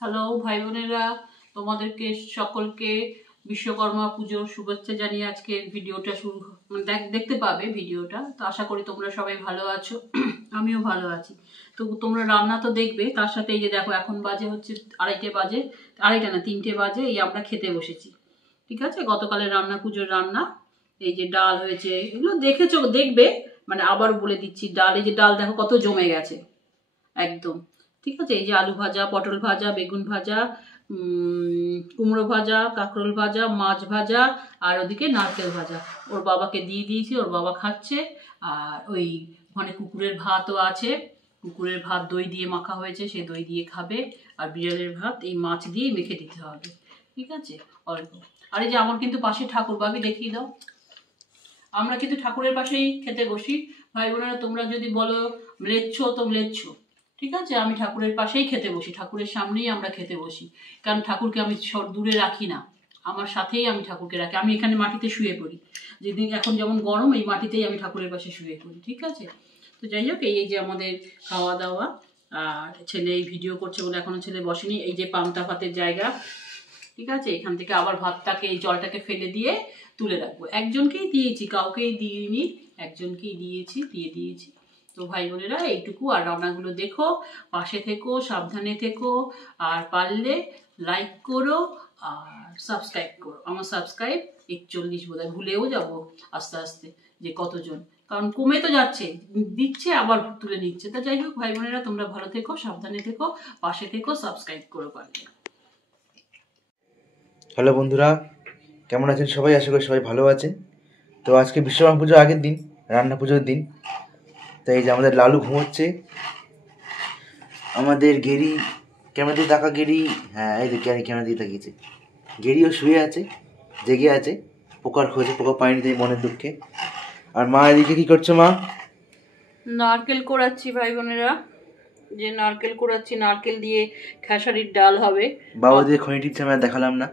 Hello ভাই বোনেরা, তোমাদেরকে সকলকে বিশ্বকর্মা পুজোর শুভেচ্ছা জানিয়ে আজকে ভিডিওটা শুরু দেখতে পাবে ভিডিওটা। তো আশা করি তোমরা সবাই ভালো আছো, আমিও ভালো আছি। তো তোমরা রান্না তো দেখবে, তার সাথে এই যে দেখো এখন বাজে হচ্ছে 2:30 বাজে, 2:30 না 3টে বাজে, এই আমরা খেতে বসেছি। ঠিক আছে, গতকালের রান্না, পুজোর রান্না। এই যে ডাল হয়েছে, এগুলো দেখেছো, দেখবে, আবার বলে দিচ্ছি। ডাল, এই যে ডাল দেখো কত জমে গেছে একদম। ঠিক আছে, এই যে আলু ভাজা, পটল ভাজা, বেগুন ভাজা, কুমড়ো ভাজা, কাঁকরোল ভাজা, মাছ ভাজা, আর ওদিকে নারকেল ভাজা। ওর বাবাকে দিয়ে দিয়েছি, ওর বাবা খাচ্ছে। আর ওই কুকুরের ভাতও আছে, কুকুরের ভাত দই দিয়ে মাখা হয়েছে, সে দই দিয়ে খাবে। আর বিড়ালের ভাত এই মাছ দিয়ে মেখে দিতে হবে। ঠিক আছে, অল্প। আর এই যে আমার কিন্তু পাশে ঠাকুর, ভাবি দেখিয়ে দাও। আমরা কিন্তু ঠাকুরের পাশেই খেতে বসি। ভাই বোনেরা, তোমরা যদি বলো ম্লেচ্ছো তো ম্লেচ্ছো, ঠিক আছে, আমি ঠাকুরের পাশেই খেতে বসি, ঠাকুরের সামনেই আমরা খেতে বসি। কারণ ঠাকুরকে আমি দূরে রাখি না, আমার সাথেই আমি ঠাকুরকে রাখি। আমি এখানে মাটিতে শুয়ে পড়ি, যেদিন এখন যেমন গরম, এই মাটিতেই আমি ঠাকুরের পাশে শুয়ে পড়ি। ঠিক আছে, তো যাই হোক, এই যে আমাদের খাওয়া দাওয়া। আর ছেলে এই ভিডিও করছে বলে এখনো ছেলে বসেনি। এই যে পান্তা ভাতের জায়গা, ঠিক আছে, এখান থেকে আবার ভাতটাকে, এই জলটাকে ফেলে দিয়ে তুলে রাখবো। একজনকেই দিয়েছি, কাউকেই দিইনি, একজনকেই দিয়ে দিয়েছি। তো ভাই বোনেরা, এইটুকু। আর রান্নাগুলো দেখো, পাশে থেকো, সাবধানে থেকো, আর পারলে লাইক করো আর সাবস্ক্রাইব করো। আমার সাবস্ক্রাইব 41 বোধহয়, ভুলেও যাবো আস্তে আস্তে যে কতজন, কারণ কমে তো যাচ্ছে, দিচ্ছে আবার তুলে নিচ্ছে। তা যাই হোক ভাই বোনেরা, তোমরা ভালো থেকো, সাবধানে থেকো, পাশে থেকো, সাবস্ক্রাইব করো পারলে। হ্যালো বন্ধুরা, কেমন আছেন সবাই? আশা করি সবাই ভালো আছেন। তো আজকে বিশ্বকর্মা পুজোর আগের দিন, রান্না পুজোর দিন। তো এই যে আমাদের লালু ঘুমোচ্ছে, আমাদের গেরি ক্যামেরা দিয়ে তাকা, গেরি, হ্যাঁ এই যে ক্যামেরা দিয়ে তাকিয়েছে। গেরিও শুয়ে আছে, জেগে আছে, পোকার খোঁজে, পোকা পায়নি তাই মনের দুঃখে। আর মা এদিকে কি করছো? মা নারকেল কোড়াচ্ছি ভাই বোনেরা, যে নারকেল কোড়াচ্ছি, নারকেল দিয়ে খেসারির ডাল হবে। বাবা দিয়ে খনি টিপছে, আমি দেখালাম না।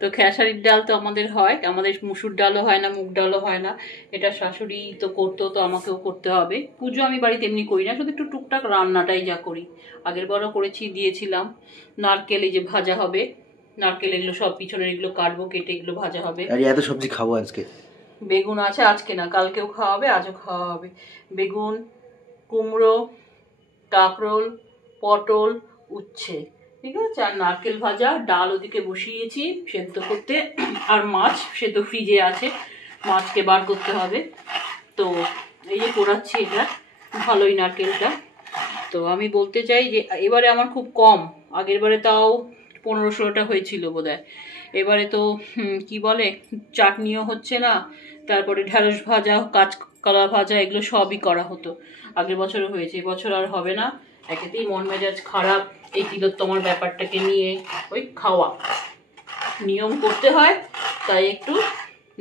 তো খেসারির ডাল তো আমাদের হয়, আমাদের মুসুর ডালও হয় না, মুগ ডালও হয় না। এটা শাশুড়ি তো করতো, তো আমাকেও করতে হবে। পুজো আমি বাড়িতে এমনি করি না, শুধু একটু টুকটাক রান্নাটাই যা করি। আগের বারও করেছি, দিয়েছিলাম। নারকেল এই যে ভাজা হবে, নারকেল এগুলো সব পিছনের এগুলো কাটবো, কেটে এগুলো ভাজা হবে। আর এত সবজি খাবো আজকে? বেগুন আছে, আজকে না কালকেও খাওয়া হবে, আজও খাওয়া হবে। বেগুন, কুমড়ো, কাঁকরোল, পটল, উচ্ছে, ঠিক আছে। আর নারকেল ভাজা, ডাল ওদিকে বসিয়েছি সেদ্ধ করতে। আর মাছ সেদ্ধ ফ্রিজে আছে, মাছকে বার করতে হবে। তো এই যে পোড়াচ্ছি, এটা ভালোই নারকেলটা। তো আমি বলতে চাই যে এবারে আমার খুব কম, আগের বারে তাও 15-16টা হয়েছিল বোধহয়। এবারে তো কি বলে, চাটনিও হচ্ছে না, তারপরে ঢ্যাঁড়স ভাজা, কাঁচকলা ভাজা, এগুলো সবই করা হতো। আগের বছরও হয়েছে, এবছর আর হবে না। একেতেই মন মেজাজ খারাপ এই তিলোত্তমার ব্যাপারটাকে নিয়ে। ওই খাওয়া নিয়ম করতে হয়, তাই একটু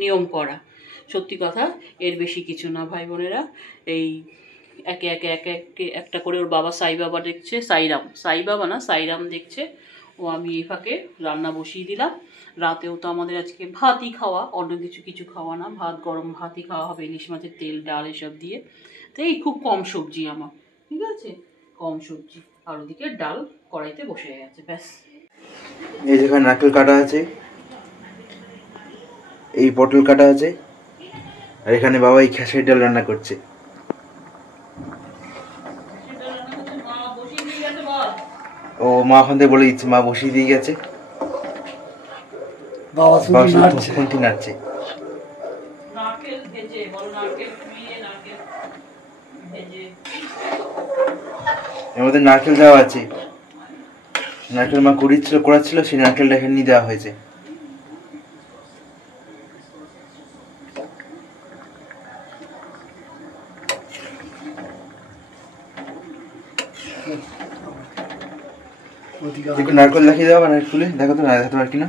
নিয়ম করা, সত্যি কথা, এর বেশি কিছু না ভাই বোনেরা। এই একে একে একটা করে ওর বাবা সাই বাবা দেখছে, সাই বাবা না সাইরাম দেখছে। ও আমি এই ফাঁকে রান্না বসিয়ে দিলাম। রাতেও তো আমাদের আজকে ভাতই খাওয়া, অন্য কিছু খাওয়া না, ভাত, গরম ভাতই খাওয়া হবে, ইলিশ মাছের তেল, ডাল এসব দিয়ে। তো এই খুব কম সবজি আমার, ঠিক আছে, কম সবজি। আর ওদিকে ডাল কড়াইতে বসে গেছে, ব্যাস। এই যেখানে নারকেল কাটা আছে, এই পটল কাটা আছে, আর এখানে বাবা এই খেসারির ডাল রান্না করছে। ও মা ওখান থেকে বলে দিচ্ছে, মা বসিয়ে দিয়ে গেছে, খুন্তি নাড়ছে। এর মধ্যে নারকেল দেওয়া আছে, নারকেল মা করাচ্ছিল, সেই নারকেলটা এখানে নিয়ে দেওয়া হয়েছে। নারকেল দেখিয়ে দেওয়া, নারকেল তুলে দেখো তো, না দেখাতে পার কিনা।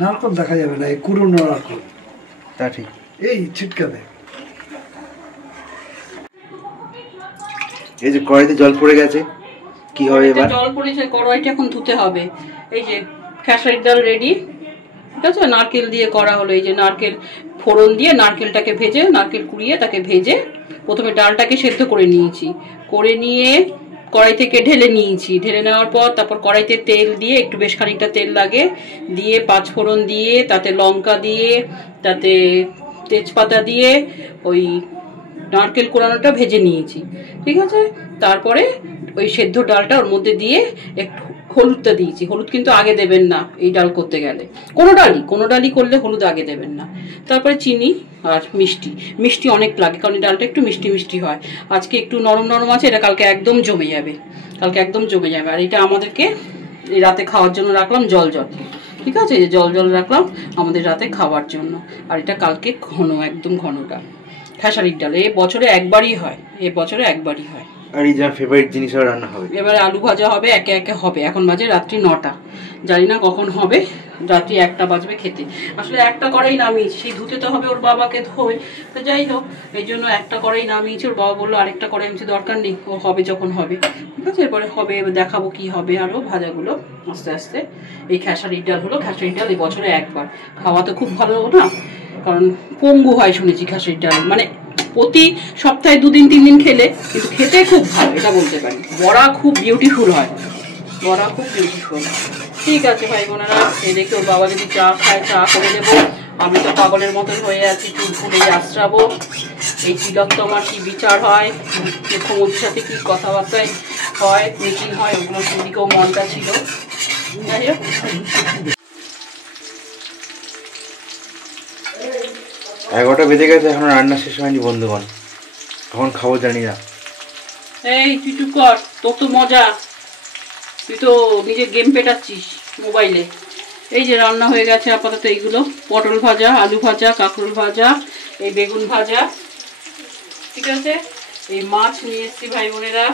নারকেল দেখা যাবে না, এই কুড়ুনো নারকেল, তা ঠিক, এই ছিটকাবে। এই যে কড়াইতে জল পড়ে গেছে, কি হবে এবার? জল পড়েছে, কড়াইটা এখন ধুতে হবে। এই যে খেসারির ডাল রেডি, ঠিক আছে, নারকেল দিয়ে করা হলো। এই যে নারকেল ফোড়ন দিয়ে নারকেলটাকে ভেজে, নারকেল কুড়িয়ে তাকে ভেজে প্রথমে ডালটাকে সেদ্ধ করে নিয়েছি, করে নিয়ে কড়াই থেকে ঢেলে নিয়েছি। ঢেলে নেওয়ার পর তারপর কড়াইতে তেল দিয়ে, একটু বেশ খানিকটা তেল লাগে, দিয়ে পাঁচফোড়ন দিয়ে, তাতে লঙ্কা দিয়ে, তাতে তেজপাতা দিয়ে ওই নারকেল কোরানোটা ভেজে নিয়েছি, ঠিক আছে। তারপরে ওই সেদ্ধ ডালটা ওর মধ্যে দিয়ে একটু হলুদটা দিয়েছি। হলুদ কিন্তু আগে দেবেন না এই ডাল করতে গেলে, কোনো ডালই করলে হলুদ আগে দেবেন না। তারপরে চিনি আর মিষ্টি অনেক লাগে, কারণ এই ডালটা একটু মিষ্টি মিষ্টি হয়। আজকে একটু নরম নরম আছে, এটা কালকে একদম জমে যাবে, আর এটা আমাদেরকে এই রাতে খাওয়ার জন্য রাখলাম জল, ঠিক আছে। জল রাখলাম আমাদের রাতে খাওয়ার জন্য। আর এটা কালকে একদম ঘনটা খেসারির ডাল। বছরে একবারই হয়। আর এই যা ফেভারিট জিনিস রান্না হবে, এবারে আলু ভাজা হবে, একে একে হবে। এখন বাজে রাত্রি 9টা, জানি না কখন হবে, রাত্রি 1টা বাজবে খেতে। আসলে একটা কড়াই নামিয়েছি, সেই ধুতে তো হবে, ওর বাবাকে ধোয়, তো যাই হোক এই জন্য একটা কড়াই নামিয়েছি। ওর বাবা বললো আরেকটা কড়াই আমি দরকার নেই, ও হবে যখন হবে, ঠিক আছে। এরপরে হবে, দেখাবো কি হবে আরো ভাজাগুলো আস্তে আস্তে। এই খেসারির ডাল এই বছরে একবার খাওয়া তো খুব ভালো না, কারণ পঙ্গু হয় শুনেছি খেসারির ডাল, মানে প্রতি সপ্তাহে 2 দিন 3 দিন খেলে, কিন্তু খেতে খুব ভালো, এটা বলতে পারি। বড়া খুব বিউটিফুল হয়, ঠিক আছে ভাই বোনেরা। এই দেখে ওর বাবা যদি চা খায়, চা করে দেবো। আমি তো পাগলের মতন হয়ে আছি, চুল ফুলে আশ্রাবো। এই তিলক তো আমার কি বিচার হয়, মুখ্যমন্ত্রীর সাথে কি কথাবার্তায় হয়, মিটিং হয়, ওগুলো সেদিকেও মনটা ছিল। যাই হোক, 11টা বেজে গেছে, এখন রান্না শেষ হয়নি বন্ধুগণ। কখন খাবো জানি না। এই তুই চুপ কর, তোর তো মজা, তুই তো নিজে গেম পেটাচ্ছিস মোবাইলে। এই যে রান্না হয়ে গেছে আপাতত এইগুলো: পটল ভাজা, আলু ভাজা, কাঁকরোল ভাজা, এই বেগুন ভাজা, ঠিক আছে। এই মাছ নিয়ে এসছি ভাই বোনেরা।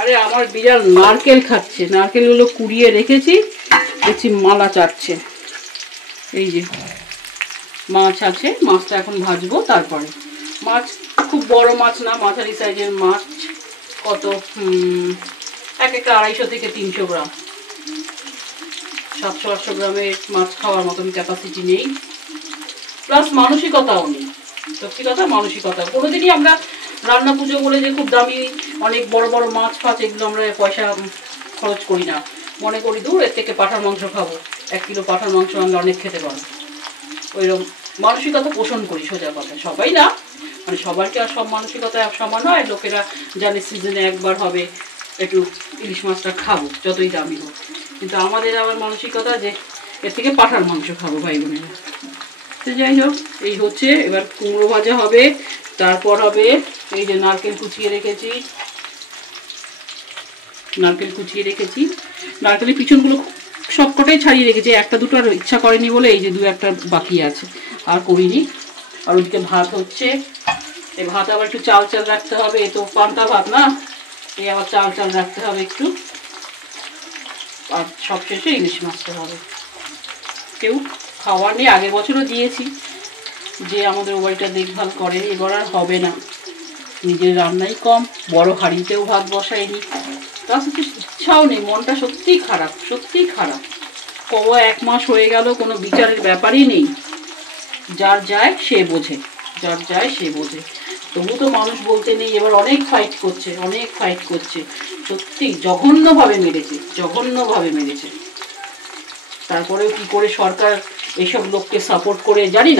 আরে আমার বিড়াল নারকেল খাচ্ছে, নারকেলগুলো কুড়িয়ে রেখেছি, দেখছি মালা চাটছে। এই যে মাছ আছে, মাছটা এখন ভাজবো। তারপরে মাছ খুব বড় মাছ না, মাঝারি সাইজের মাছ। কত এক একটা 250 থেকে 300 গ্রাম, 700-800 গ্রামের মাছ খাওয়ার মতন ক্যাপাসিটি নেই, প্লাস মানসিকতাও নেই। সত্যি কথা, মানসিকতা। কোনোদিনই আমরা রান্না পুজো বলে যে খুব দামি অনেক বড় বড় মাছ ফাছ এগুলো আমরা পয়সা খরচ করি না। মনে করি দূর এর থেকে পাঁঠার মাংস খাবো, 1 কিলো পাঁঠার মাংস আমরা অনেক খেতে পারবো, ওইরকম মানসিকতা পোষণ করি। সোজা কথা, সবাই না, মানে সবাইকে আর সব মানসিকতা সমান হয়। লোকেরা জানে সিজনে একবার হবে, একটু ইলিশ মাছটা খাবো যতই দামি হোক, কিন্তু আমাদের আবার মানসিকতা যে এর থেকে পাঁঠার মাংস খাবো ভাই বোনেরা। তো যাই হোক, এই হচ্ছে। এবার কুমড়ো ভাজা হবে, তারপর হবে এই যে নারকেল কুচিয়ে রেখেছি, নারকেলের পিছনগুলো সবকটাই ছাড়িয়ে রেখেছি, একটা দুটো আর ইচ্ছা করেনি বলে এই যে 2-1টা বাকি আছে, আর করিনি। আর ওদিকে ভাত হচ্ছে, এই ভাত আবার একটু চাল রাখতে হবে, এ তো পান্তা ভাত না, এই আবার চাল রাখতে হবে একটু। আর সবশেষে ইলিশ মাছটা হবে। কেউ খাওয়ার নেই, আগের বছরও দিয়েছি, যে আমাদের ও বাড়িটা দেখভাল করে, এবার আর হবে না। নিজের রান্নাই কম, বড় হাঁড়িতেও ভাত বসাইনি, তার সাথে ইচ্ছাও নেই, মনটা সত্যিই খারাপ। কব 1 মাস হয়ে গেল, কোনো বিচারের ব্যাপারই নেই। যার যায় সে বোঝে, তবু তো মানুষ বলতে নেই। এবার অনেক ফাইট করছে, সত্যি জঘন্যভাবে মেরেছে। তারপরেও কি করে সরকার এইসব লোককে সাপোর্ট করে জানি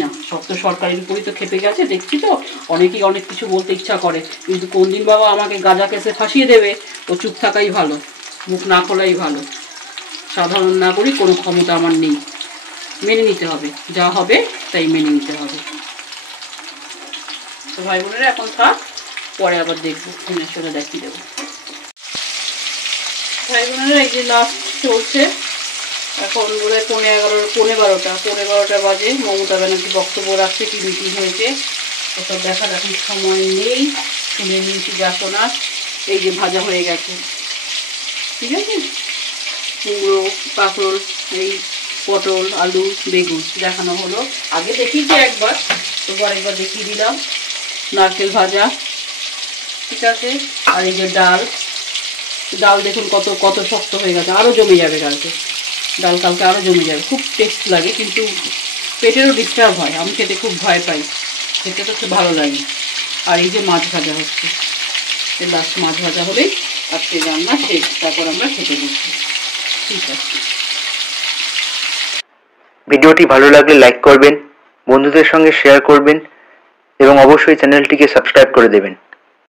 না, সব তো সরকারের উপরই তো খেপে গেছে। দেখছি তো অনেকেই অনেক কিছু বলতে ইচ্ছা করে, কিন্তু কোন দিন বাবা আমাকে গাঁজা কেসে ফাঁসিয়ে দেবে, ও চুপ থাকাই ভালো, মুখ না খোলাই ভালো। সাধারণ নাগরিক, কোনো ক্ষমতা আমার নেই, মেনে নিতে হবে, যা হবে তাই মেনে নিতে হবে। তো ভাই বোনেরা এখন থাক, পরে আবার দেখবো, ফোনের সাথে দেখিয়ে দেবো। ভাই বোনেরা এই যে লাস্ট চলছে, এখন বোধ হয় 11:15 বাজে। মমতা ব্যানার্জি বক্তব্য রাখছে, কি মিটিং হয়েছে ওসব দেখার এখন সময় নেই, শুনে নিয়েছি যা শোনার। এই যে ভাজা হয়ে গেছে, ঠিক আছে। কুমড়ো, কাঁকরোল, এই পটল, আলু, বেগুন দেখানো হলো। আগে দেখিয়েছি একবার, এবার দেখিয়ে দিলাম। নারকেল ভাজা, ঠিক আছে। আর এই যে ডাল দেখুন কত শক্ত হয়ে গেছে, আরও জমে যাবে কালকে। ডাল কালকে আরও জমে যাবে, খুব টেস্ট লাগে, কিন্তু পেটেরও ডিস্টার্ব হয়। আমি খেতে খুব ভয় পাই, খেতে তো খুব ভালো লাগে। আর এই যে মাছ ভাজা হচ্ছে, এই লাস্ট মাছ ভাজা হলেই আজকে রান্না শেষ, তারপর আমরা খেতে বসবো। ঠিক আছে, ভিডিওটি ভালো লাগলে লাইক করবেন, বন্ধুদের সঙ্গে শেয়ার করবেন এবং অবশ্যই চ্যানেলটিকে সাবস্ক্রাইব করে দেবেন।